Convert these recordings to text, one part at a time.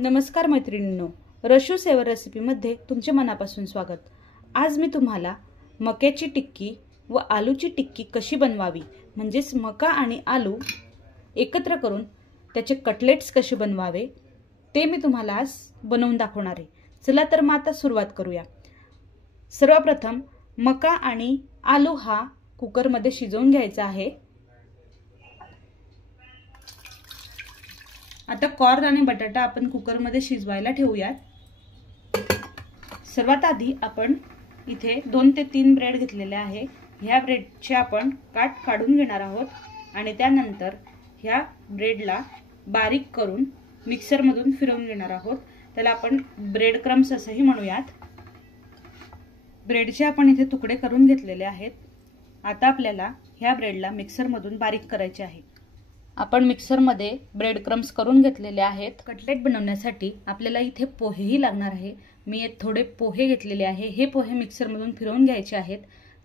नमस्कार मैत्रिणींनो, रशू सेवर रेसिपीमध्ये तुमचे मनापासून स्वागत। आज मी तुम्हाला मक्याची टिक्की व आलूची टिक्की कशी बनवावी, म्हणजेच मका आणि आलू एकत्र करून त्याचे कटलेट्स कसे बनवावे ते मी तुम्हाला आज बनवून दाखवणार आहे। चला तर मग आता सुरुवात करूया। सर्वप्रथम मका आणि आलू हा कुकर मध्ये शिजवून घ्यायचा आहे। आता कॉर्न आणि बटाटा आपण कुकर मध्ये शिजवायला ठेवूयात। सर्वात आधी आपण इथे 2 ते 3 ब्रेड घेतलेले आहे। ह्या ब्रेडचे आपण काट काढून घेणार आहोत आणि त्यानंतर ह्या ब्रेडला बारीक करून मिक्सर मधून फिरवून घेणार आहोत। त्याला आपण ब्रेड क्रम्स असेही म्हणूयात। ब्रेडचे आपण इथे तुकडे करून घेतलेले आहेत। आता आपल्याला ह्या ब्रेडला मिक्सर मधून बारीक करायचे आहे। आपण मिक्सर मध्ये ब्रेड क्रम्स करून घेतलेले आहेत। कटलेट बनवण्यासाठी आपल्याला इथे पोहेही लागणार आहे। मी थोडे पोहे घेतलेले आहे। हे पोहे मिक्सर मधून फिरवून घ्यायचे आहेत।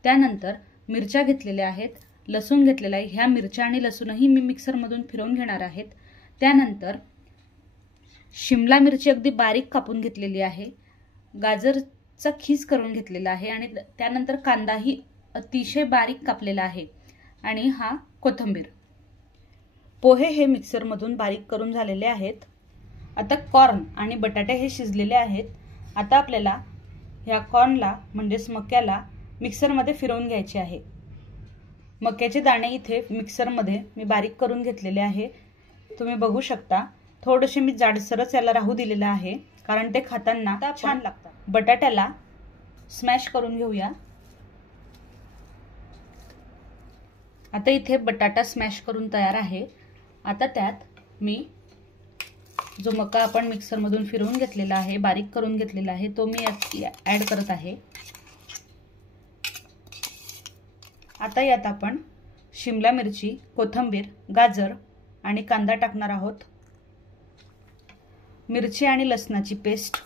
त्यानंतर मिरच्या घेतलेल्या आहेत, लसूण घेतलेला आहे। ह्या मिरच्या आणि लसूणही मी मिक्सर मधून फिरवून घेणार आहेत। त्यानंतर शिमला मिरची अगदी बारीक कापून घेतलेली आहे। गाजरचा खीस करून घेतलेला आहे आणि त्यानंतर कांदाही अतिशय बारीक कापलेला आहे आणि हा कोथिंबीर। पोहे हे मिक्सर मधून बारीक करून झालेले आहेत। आता कॉर्न आणि बटाटे हे शिजलेले आहेत। आता आपल्याला ह्या कॉर्नला म्हणजेच मक्याला मिक्सर मध्ये फिरवून घ्यायचे आहे। मक्याचे दाणे इथे मिक्सर मध्ये मी बारीक करून घेतलेले आहे। तुम्ही बघू शकता थोडेसे मी जाडसरच याला राहू दिलेले आहे, कारण ते खाताना छान लागतात। बटाट्याला स्मॅश करून घेऊया। आता इथे बटाटा स्मॅश करून तयार आहे। आता त्यात मी जो मका आपण मिक्सर मधून फिरवून घेतलेला आहे, बारीक करून घेतलेला आहे, तो मी ऍड करत आहे। आता यात आपण शिमला मिरची, कोथिंबीर, गाजर आणि कांदा टाकणार आहोत। मिरची आणि लसणाची पेस्ट,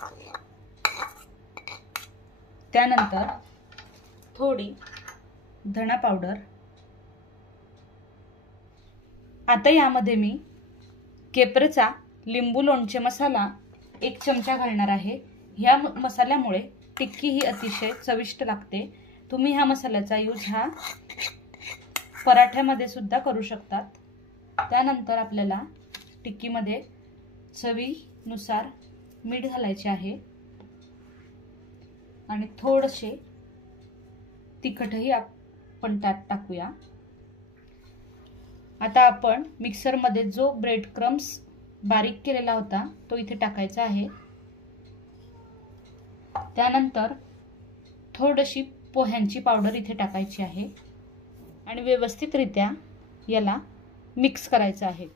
त्यानंतर थोडी धना पावडर। आता यामध्ये मी केपरचा लिंबू लोणचे मसाला 1 चमचा घालणार आहे। ह्या मसाल्यामुळे टिक्की ही अतिशय चविष्ट लागते। तुम्ही ह्या मसाल्याचा यूज हा पराठ्यामध्ये सुद्धा करू शकतात। त्यानंतर आपल्याला टिक्कीमध्ये चवीनुसार मीठ घालायचे आहे आणि थोडेसे तिखटही आपण त्यात टाकूया। आता आपण मिक्सर मध्ये जो ब्रेड क्रम्स बारीक केलेला होता तो इथे टाकायचा आहे। त्यानंतर थोडीशी पोह्यांची पावडर इथे टाकायची आहे आणि व्यवस्थितरित्या याला मिक्स करायचं आहे।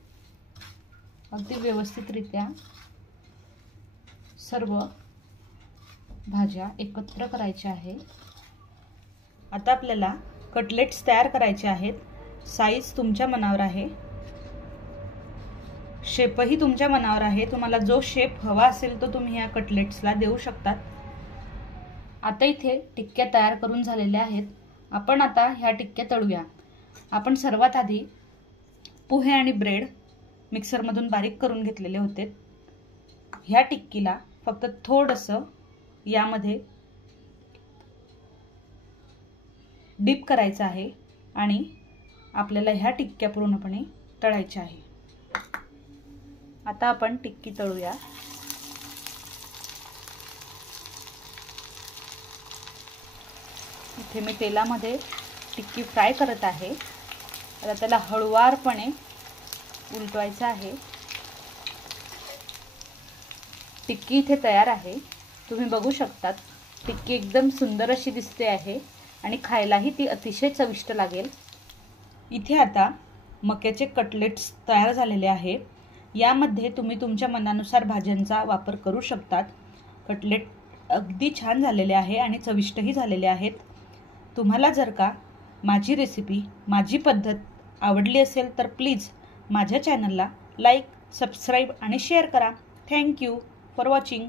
अगदी व्यवस्थितरित्या सर्व भाज्या एकत्र करायच्या आहे। आता आपल्याला कटलेट्स तयार करायचे आहेत। साइज तुमच्या मनावर आहे, शेपही तुमच्या मनावर आहे। तुम्हाला जो शेप हवा असेल तो तुम्ही या कटलेट्सला देऊ शकतात। आता इथे टिक्क्या तयार करून झालेल्या आहेत। आपण आता ह्या टिक्क्या तळूया। आपण सर्वात आधी पोहे आणि ब्रेड मिक्सर मधून बारीक करून घेतलेले होते। ह्या टिक्कीला फक्त थोडंसं यामध्ये डीप करायचं आहे आणि आपल्याला ह्या टिक्क्या पूर्णपणे तळायच्या आहे। आता आपण टिक्की तळूया। इथे मी तेलामध्ये टिक्की फ्राय करत आहे। आता त्याला हळूवारपणे उलटवायचं आहे। टिक्की इथे तयार आहे। तुम्ही बघू शकतात टिक्की एकदम सुंदर अशी दिसते आहे आणि खायलाही ती अतिशय चविष्ट लागेल। इथे आता मक्याचे कटलेट्स तयार झालेले आहे। यामध्ये तुम्ही तुमच्या मनानुसार भाज्यांचा वापर करू शकतात। कटलेट अगदी छान झालेले आहे आणि चविष्टही झालेले आहेत। तुम्हाला जर का माझी रेसिपी, माझी पद्धत आवडली असेल तर प्लीज माझ्या चॅनलला लाईक, सबस्क्राईब आणि शेअर करा। Thank you for watching.